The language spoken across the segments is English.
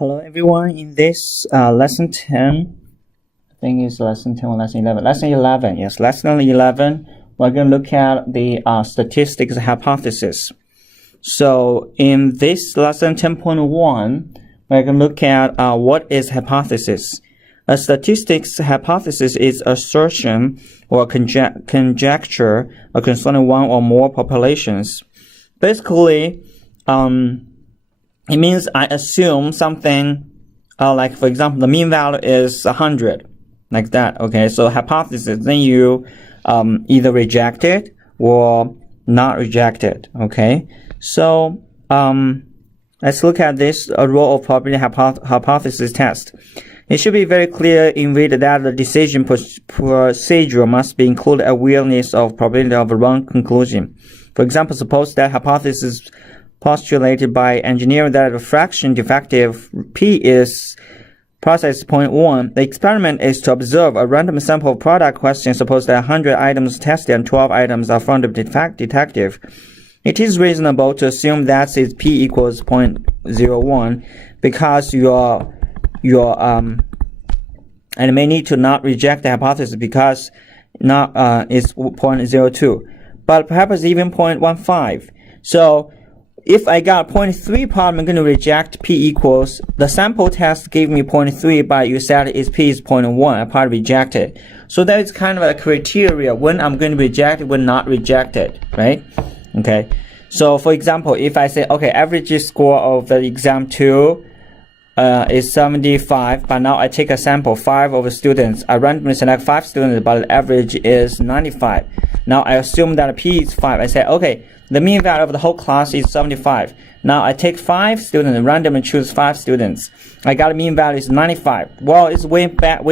Hello everyone, in this lesson 10, I think it's lesson 10 or lesson 11. Lesson 11, yes, lesson 11, we're going to look at the statistics hypothesis. So in this lesson 10.1, we're going to look at what is hypothesis. A statistics hypothesis is assertion or conjecture concerning one or more populations. Basically, it means I assume something, like for example, the mean value is 100, like that. Okay, so hypothesis, then you either reject it or not reject it. Okay, so let's look at this role of probability hypothesis test. It should be very clear in read that the decision procedure must be included awareness of probability of a wrong conclusion. For example, suppose that hypothesis postulated by engineering that a fraction defective p is process 0.1. The experiment is to observe a random sample of product questions. Suppose that 100 items tested and 12 items are found to be defective. It is reasonable to assume that is p equals 0.01 because and may need to not reject the hypothesis because not is 0.02, but perhaps even 0.15. So if I got 0.3 problem, I'm going to reject p equals, the sample test gave me 0.3, but you said p is 0.1, I probably reject it. So that is kind of a criteria when I'm going to reject it, when not reject it, right? Okay. So for example, if I say, okay, average score of the exam 2 is 75, but now I take a sample 5 of students. I randomly select 5 students, but the average is 95. Now I assume that p is 5. I say, okay, the mean value of the whole class is 75. Now I take 5 students and randomly choose 5 students. I got a mean value is 95. Well, it's way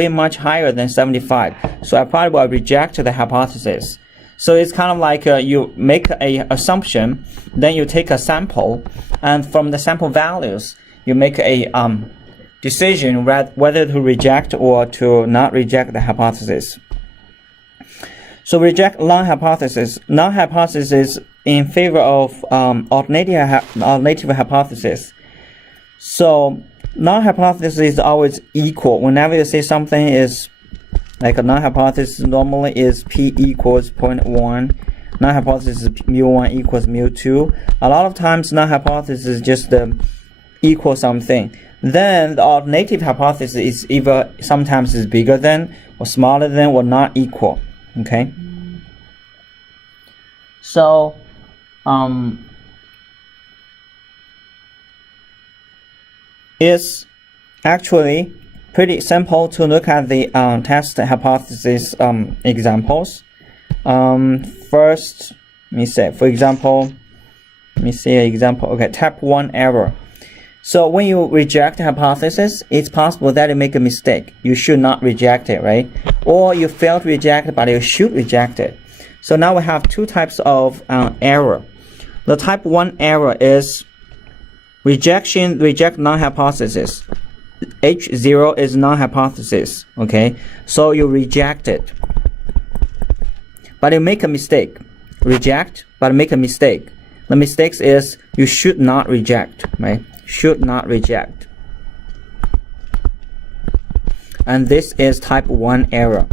much higher than 75. So I probably will reject the hypothesis. So it's kind of like you make a assumption, then you take a sample, and from the sample values, you make a decision whether to reject or to not reject the hypothesis. So reject non-hypothesis. Non-hypothesis is in favor of alternative hypothesis. So non-hypothesis is always equal. Whenever you say something is like a non-hypothesis, normally is p equals 0.1. Non-hypothesis is mu1 equals mu2. A lot of times non-hypothesis is just equal something. Then the alternative hypothesis is either sometimes is bigger than or smaller than or not equal. Okay. So it's actually pretty simple to look at the test hypothesis examples. First, let me say, for example, let me see an example. Okay, type 1 error. So when you reject the hypothesis, it's possible that you make a mistake. You should not reject it, right? Or you fail to reject it, but you should reject it. So now we have two types of error. The type 1 error is reject non-hypothesis. H0 is non-hypothesis, okay? So you reject it. But you make a mistake. Reject, but make a mistake. The mistake is you should not reject, right? Should not reject. And this is type 1 error.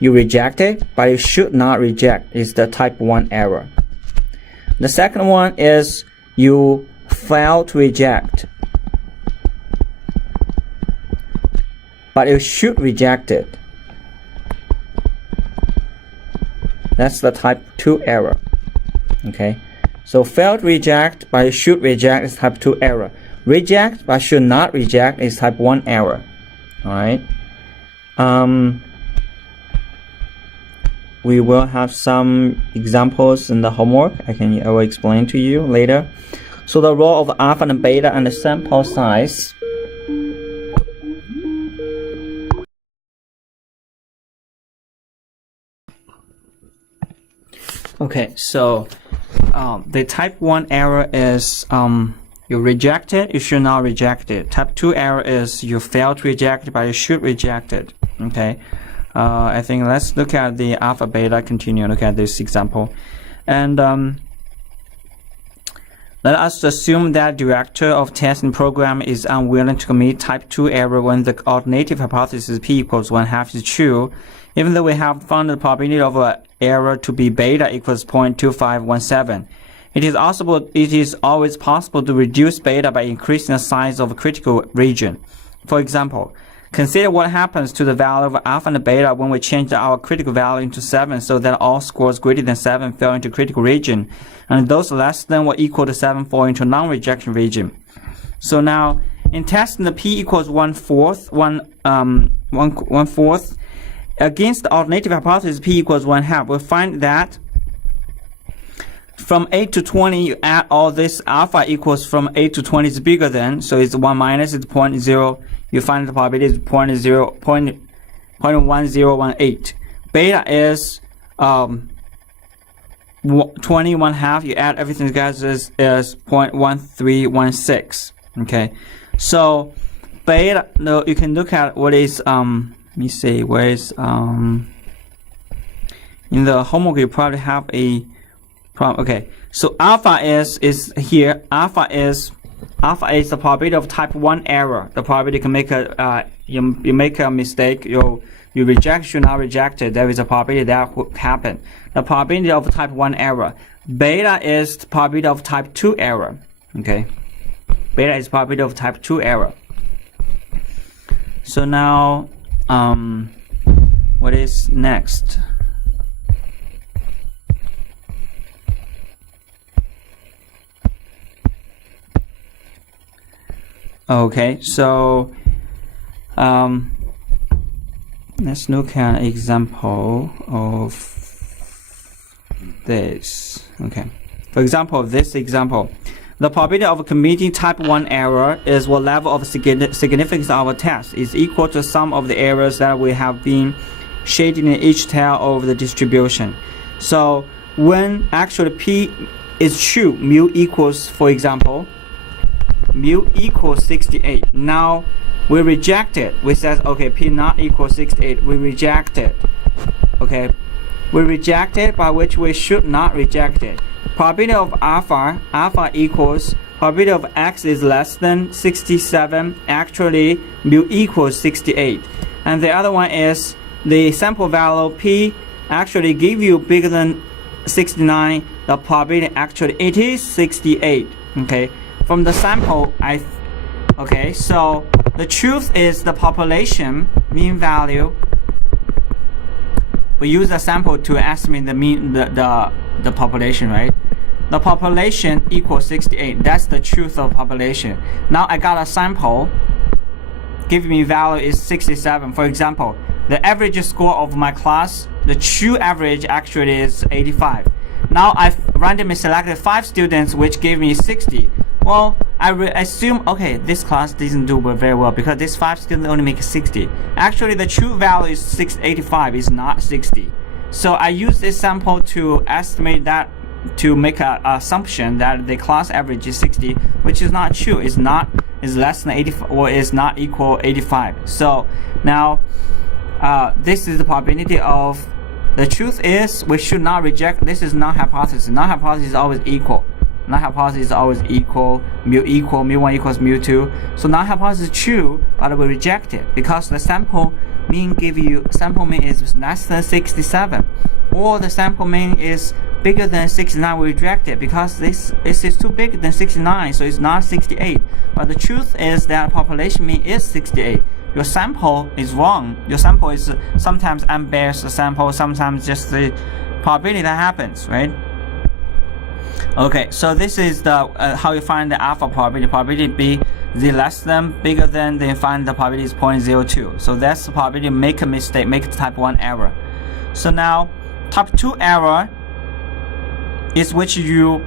You reject it, but you should not reject is the type 1 error. The second one is you fail to reject, but you should reject it. That's the type 2 error. Okay. So fail to reject, but you should reject is type 2 error. Reject, but should not reject is type 1 error. Alright. We will have some examples in the homework. I will explain to you later. So the role of alpha and beta and the sample size. Okay, so the type 1 error is you reject it, you should not reject it. Type 2 error is you fail to reject it, but you should reject it. Okay, I think let's look at the alpha beta, continue look at this example. And Let us assume that director of testing program is unwilling to commit type 2 error when the alternative hypothesis p equals 1/2 is true, even though we have found the probability of an error to be beta equals 0.2517. It is always possible to reduce beta by increasing the size of a critical region. For example, consider what happens to the value of alpha and beta when we change our critical value into 7 so that all scores greater than 7 fall into critical region, and those less than or equal to 7 fall into non-rejection region. So now, in testing the p equals 1/4 against the alternative hypothesis p equals 1/2, we'll find that from 8 to 20, you add all this, alpha equals from 8 to 20 is bigger than, so it's 1 minus, it's 0.0, you find the probability is 0.1018. Beta is 20, 1/2, you add everything together is 0.1316. Okay, so beta, no, you can look at what is, let me see, where is, in the homework you probably have a problem. Okay, so alpha is here, alpha is the probability of type 1 error. The probability can make a, you make a mistake, you reject, should not reject it, there is a probability that would happen. The probability of type 1 error. Beta is the probability of type 2 error. Okay, beta is probability of type 2 error. So now, what is next? Okay, so let's look at an example of this. Okay, for example, this example, the probability of committing type 1 error is what level of significance of a test is equal to the sum of the errors that we have been shading in each tail of the distribution. So when actually p is true, mu equals, for example, mu equals 68. Now we reject it. We said, okay, p not equal 68. We reject it. Okay, we reject it, by which we should not reject it. Probability of alpha equals probability of x is less than 67. Actually, mu equals 68. And the other one is the sample value p actually give you bigger than 69. The probability actually it is 68. Okay. From the sample, okay, so the truth is the population mean value. We use a sample to estimate the mean, the population, right? The population equals 68. That's the truth of population. Now I got a sample. Give me value is 67. For example, the average score of my class, the true average actually is 85. Now I've randomly selected 5 students, which gave me 60. Well, I assume, okay, this class doesn't do very well because this 5 students only make 60. Actually, the true value is 685, is not 60. So I use this sample to estimate that, to make an assumption that the class average is 60, which is not true. Is less than 85, or is not equal 85. So now, this is the probability of. The truth is, we should not reject. This is not hypothesis. Not hypothesis is always equal. Not hypothesis is always equal, mu 1 equals mu 2. So not hypothesis is true, but we reject it because the sample mean sample mean is less than 67, or the sample mean is bigger than 69. We reject it because this is too big than 69, so it's not 68. But the truth is that population mean is 68. Your sample is wrong. Your sample is sometimes unbiased sample, sometimes just the probability that happens, right? Okay, so this is the how you find the alpha probability. Probability b the less than, bigger than, then find the probability is 0.02. So that's the probability make a mistake, make type 1 error. So now type 2 error is which you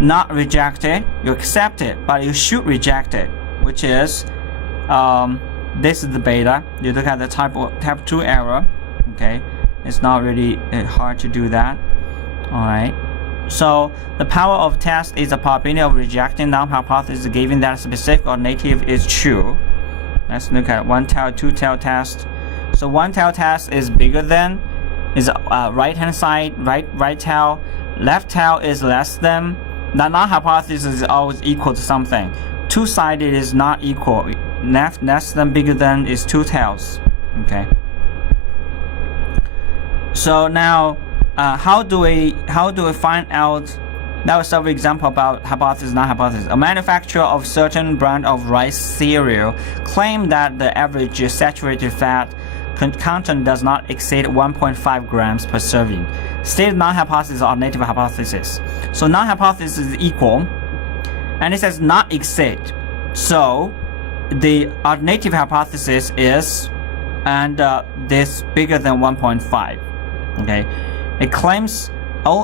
not reject it, you accept it, but you should reject it, which is this is the beta. You look at the type 2 error. Okay, it's not really hard to do that. All right. So the power of test is the probability of rejecting non-hypothesis given that specific or native is true. Let's look at one-tail, two-tail test. So one-tail test is bigger than, is right-hand side, right tail, left tail is less than, the null hypothesis is always equal to something. Two-sided is not equal. Less than, bigger than is two tails. Okay. So now, how do we find out? That was some example about hypothesis, null hypothesis. A manufacturer of certain brand of rice cereal claimed that the average saturated fat content does not exceed 1.5 grams per serving. Stated null hypothesis or native hypothesis. So null hypothesis is equal, and it says not exceed. So the alternative hypothesis is, and this bigger than 1.5. Okay, it claims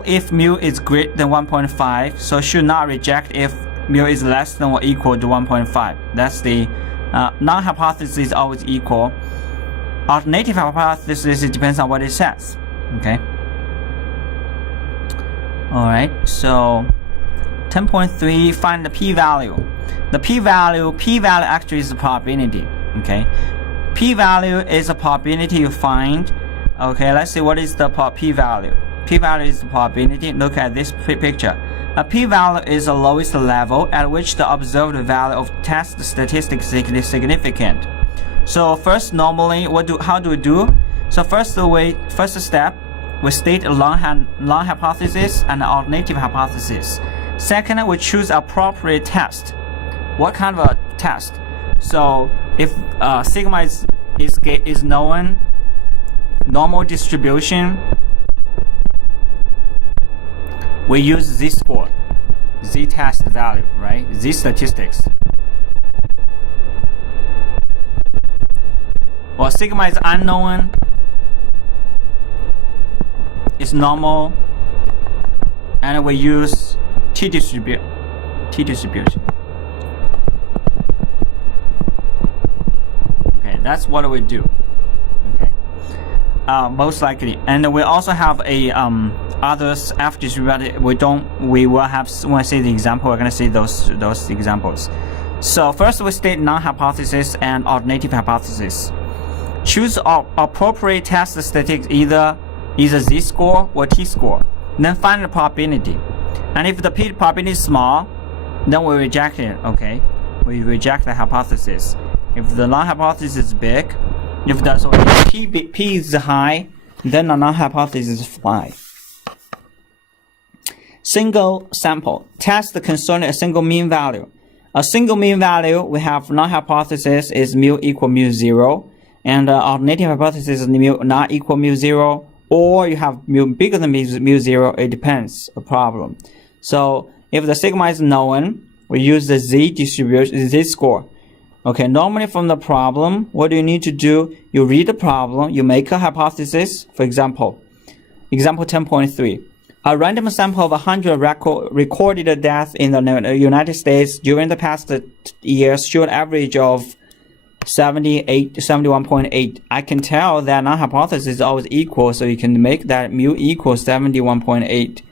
if mu is greater than 1.5, so should not reject if mu is less than or equal to 1.5. That's the null hypothesis is always equal. Alternative hypothesis, it depends on what it says. Okay. Alright, so 10.3, find the p-value. The p-value actually is the probability. Okay. P-value is a probability you find. Okay, let's see what is the p-value. P-value is the probability. Look at this picture. A p-value is the lowest level at which the observed value of test statistics is significant. So first, normally, how do we do? So first step, we state a null hypothesis and an alternative hypothesis. Second, we choose appropriate test. What kind of a test? So if sigma is known, normal distribution, we use z-score, z-test value, right? Z-statistics. Or sigma is unknown, it's normal, and we use t-distribution. Okay, that's what we do. Okay, most likely, and we also have a others after distributed. We will have, when I say the example, we're going to see those examples. So first we state null hypothesis and alternative hypothesis. Choose appropriate test statistics, either z-score or t-score. Then find the probability. And if the probability is small, then we reject it. Okay, we reject the hypothesis. If the null hypothesis is big, if p is high, then the null hypothesis fly. Single sample test concerning a single mean value. A single mean value, we have null hypothesis is mu equal mu 0, and alternative hypothesis is mu not equal mu 0, or you have mu bigger than mu 0. It depends a problem. So if the sigma is known, we use the z-score. Okay, normally from the problem, what do you need to do? You read the problem, you make a hypothesis. For example 10.3. A random sample of 100 recorded deaths in the United States during the past years showed average of 71.8. I can tell that null hypothesis is always equal, so you can make that mu equals 71.8.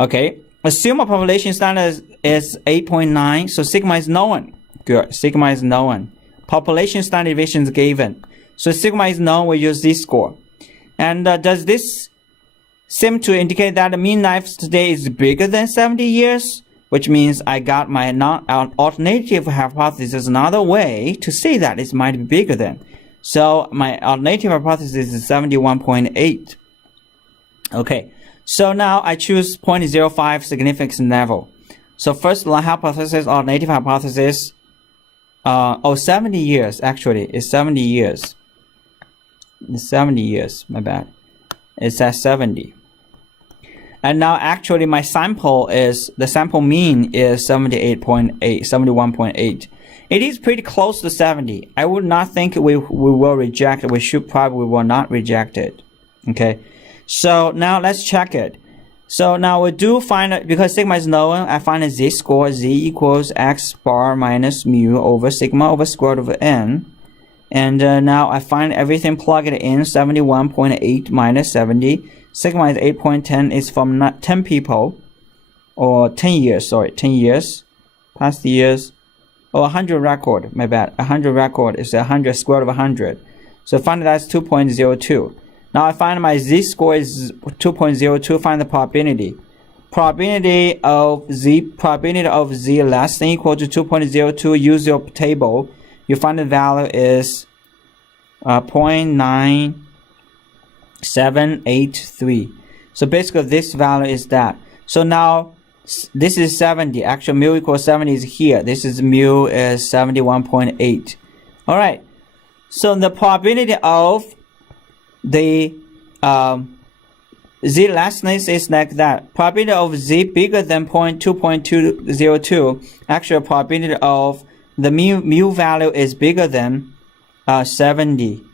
Okay, assume a population standard is 8.9, so sigma is known. Good, sigma is known. Population standard deviation is given, so sigma is known. We use z-score. And does this seem to indicate that the mean life today is bigger than 70 years? Which means I got my alternative hypothesis another way to say that it might be bigger than. So my alternative hypothesis is 71.8. Okay, so now I choose 0.05 significance level. So first null hypothesis, alternative hypothesis, 70 years actually. It's 70 years. It's 70 years, my bad. It's at 70. And now actually my the sample mean is 71.8. It is pretty close to 70. I would not think we will reject it. We will not reject it. Okay. So now let's check it. So now we do find it, because sigma is known, I find a z-score, z equals x bar minus mu over sigma over square root of n. And now I find everything, plug it in, 71.8 minus 70. Sigma is 8.10, is from 10 people, or 10 years, sorry, 10 years, past years, or 100 record, my bad, 100 record is 100 square root of 100. So find that's 2.02. Now I find my z-score is 2.02, find the probability. probability of z less than equal to 2.02. Use your table. You find the value is 0.9783. So basically this value is that. So now this is 70. Actual mu equals 70 is here. This is mu is 71.8. All right. So the probability of the z lessness is like that. Probability of z bigger than 2.202. Actual probability of the mu value is bigger than 70.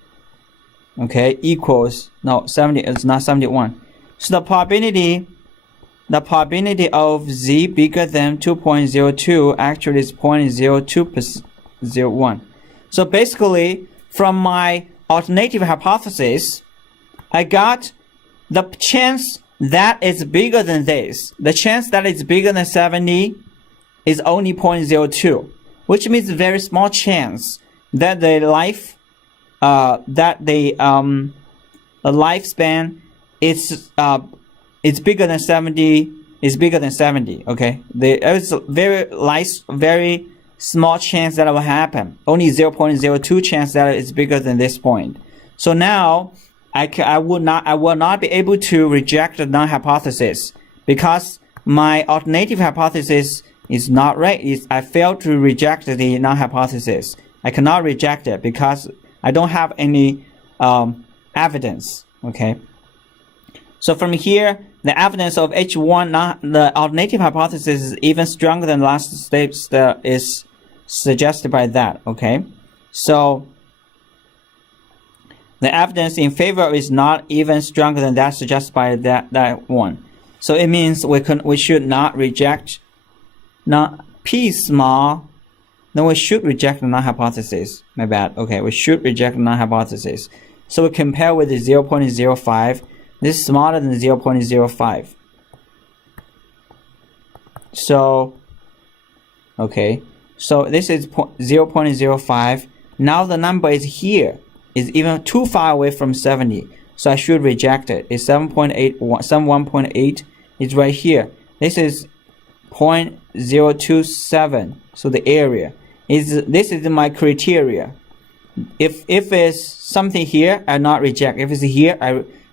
Okay, equals, no, 70 is not 71. So the probability of z bigger than 2.02 actually is 0.0201. So basically, from my alternative hypothesis, I got the chance that is bigger than this. The chance that it's bigger than 70 is only 0.02, which means a very small chance that the lifespan is bigger than 70. Is bigger than 70. Okay, there is a very small chance that it will happen. Only 0.02 chance that it's bigger than this point. So now I will not be able to reject the null hypothesis because my alternative hypothesis is not right. I failed to reject the null hypothesis. I cannot reject it because I don't have any evidence. Okay. So from here, the evidence of H1, the alternative hypothesis, is even stronger than the last steps that is suggested by that. Okay. So the evidence in favor is not even stronger than that suggested by that one. So it means we should not reject p small. Then we should reject the null hypothesis. My bad. Okay, we should reject the null hypothesis. So we compare with the 0.05. This is smaller than 0.05. So, okay. So this is 0.05. Now the number is here. Is even too far away from 70. So I should reject it. It's 71.8. It's right here. This is 0.027. So the area. This is my criteria. If it's something here, I not reject. If it's here,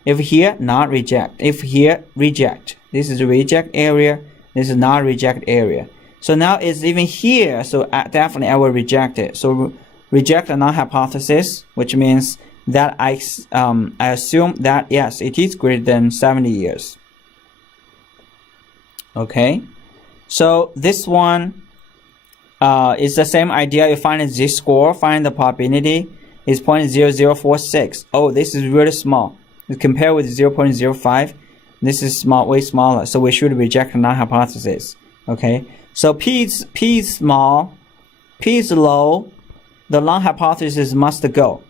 if here, not reject. If here, reject. This is reject area. This is not reject area. So now it's even here. So definitely I will reject it. So reject a null hypothesis, which means that I assume that yes, it is greater than 70 years. Okay. So this one is the same idea. You find a z-score, find the probability is 0.0046. Oh, this is really small. Compare with 0.05. This is small, way smaller. So we should reject the null hypothesis. Okay. So P is small, P is low. The null hypothesis must go.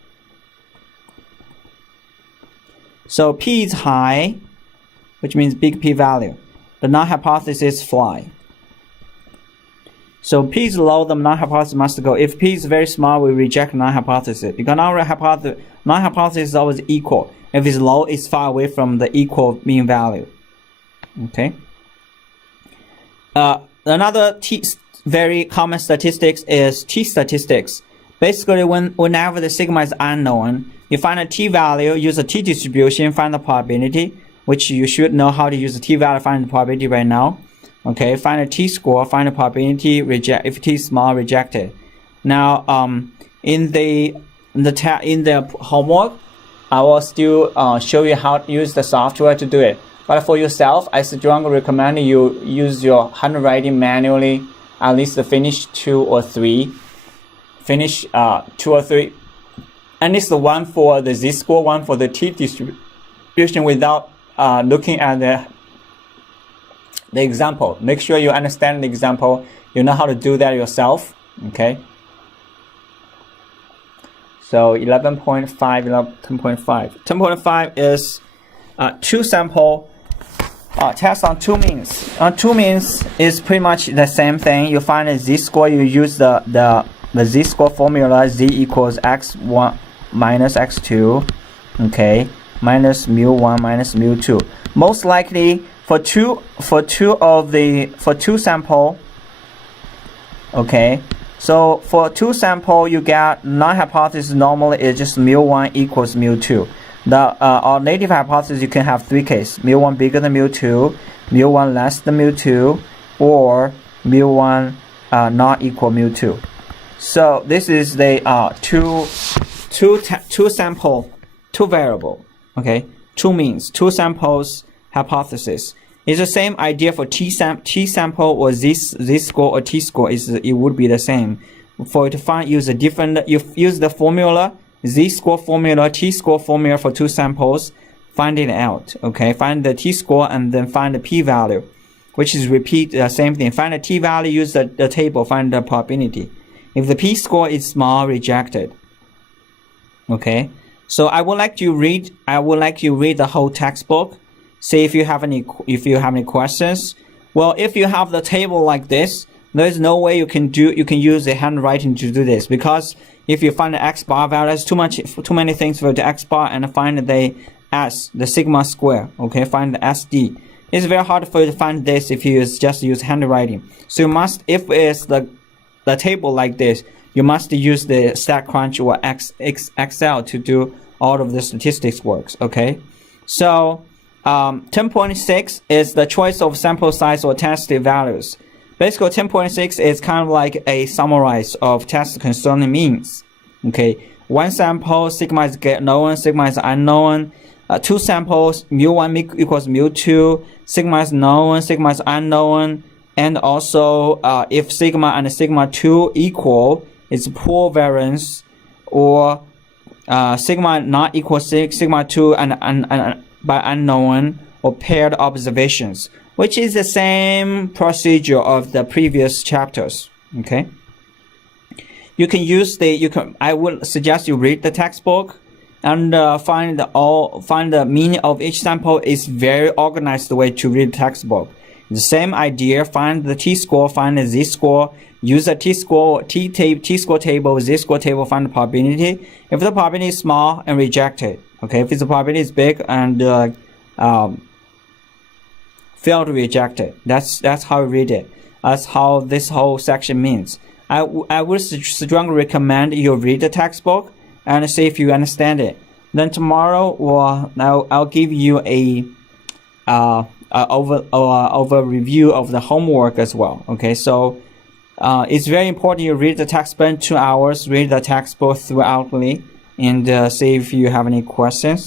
So P is high, which means big P value. The null hypothesis fly. So P is low, the null hypothesis must go. If P is very small, we reject null hypothesis. Because null hypothesis is always equal. If it's low, it's far away from the equal mean value. Okay. Another very common statistics is t-statistics. Basically, whenever the sigma is unknown, you find a t-value, use a t-distribution, find the probability, which you should know how to use the t-value, find the probability right now. Okay, find a t-score, find the probability, reject. If t is small, reject it. Now, in the homework, I will still show you how to use the software to do it. But for yourself, I strongly recommend you use your handwriting manually, at least finish 2 or 3. Finish 2 or 3. And it's the one for the z-score, one for the t-distribution without looking at the example. Make sure you understand the example. You know how to do that yourself. Okay. So 11.5, 10.5. 10.5 is 2 sample test on 2 means. On 2 means is pretty much the same thing. You find a z-score. You use the z-score formula. Z equals x1 minus x2. Okay. Minus mu1 minus mu2. Most likely for two sample, okay, so for two sample you get null hypothesis normally is just mu1 equals mu2. The alternative hypothesis, you can have three cases: mu1 bigger than mu2, mu1 less than mu2, or mu1 not equal mu2. So this is the two sample, two variable, okay, two means, two samples hypothesis. It's the same idea for t sample or z score or t score. It would be the same. For to find, use a different, you use the formula, z score formula, t score formula for two samples, find it out, okay, find the t score and then find the p value, which is repeat the same thing. Find the t value, use the table, find the probability. If the p score is small, rejected. Okay, so I would like you read the whole textbook. See if you have any questions. Well, if you have the table like this, there's no way you can use the handwriting to do this, because if you find the x bar value, there's too many things for the x bar, and find the sigma square. Okay, find the SD. It's very hard for you to find this if you just use handwriting. So you must, if it's the table like this, you must use the StatCrunch or Excel to do all of the statistics works. Okay, so 10.6 is the choice of sample size or test values. Basically, 10.6 is kind of like a summarize of tests concerning means. Okay, one sample, sigma is known, sigma is unknown. Two samples, mu1 equals mu2, sigma is known, sigma is unknown, and also if sigma and sigma 2 equal, it's poor variance, or sigma not equal sigma 2 and by unknown, or paired observations, which is the same procedure of the previous chapters. Okay, you can use I would suggest you read the textbook and find the meaning of each sample. Is very organized way to read the textbook. The same idea, find the t-score, find the z-score, use the t-score table, z-score table, find the probability. If the probability is small, and reject it. Okay, if the probability is big, and fail to reject it. That's how I read it. That's how this whole section means. I would strongly recommend you read the textbook and see if you understand it. Then tomorrow, I'll give you a over review of the homework as well. Okay, so it's very important you read the text, spend 2 hours, read the textbook throughoutly, and see if you have any questions.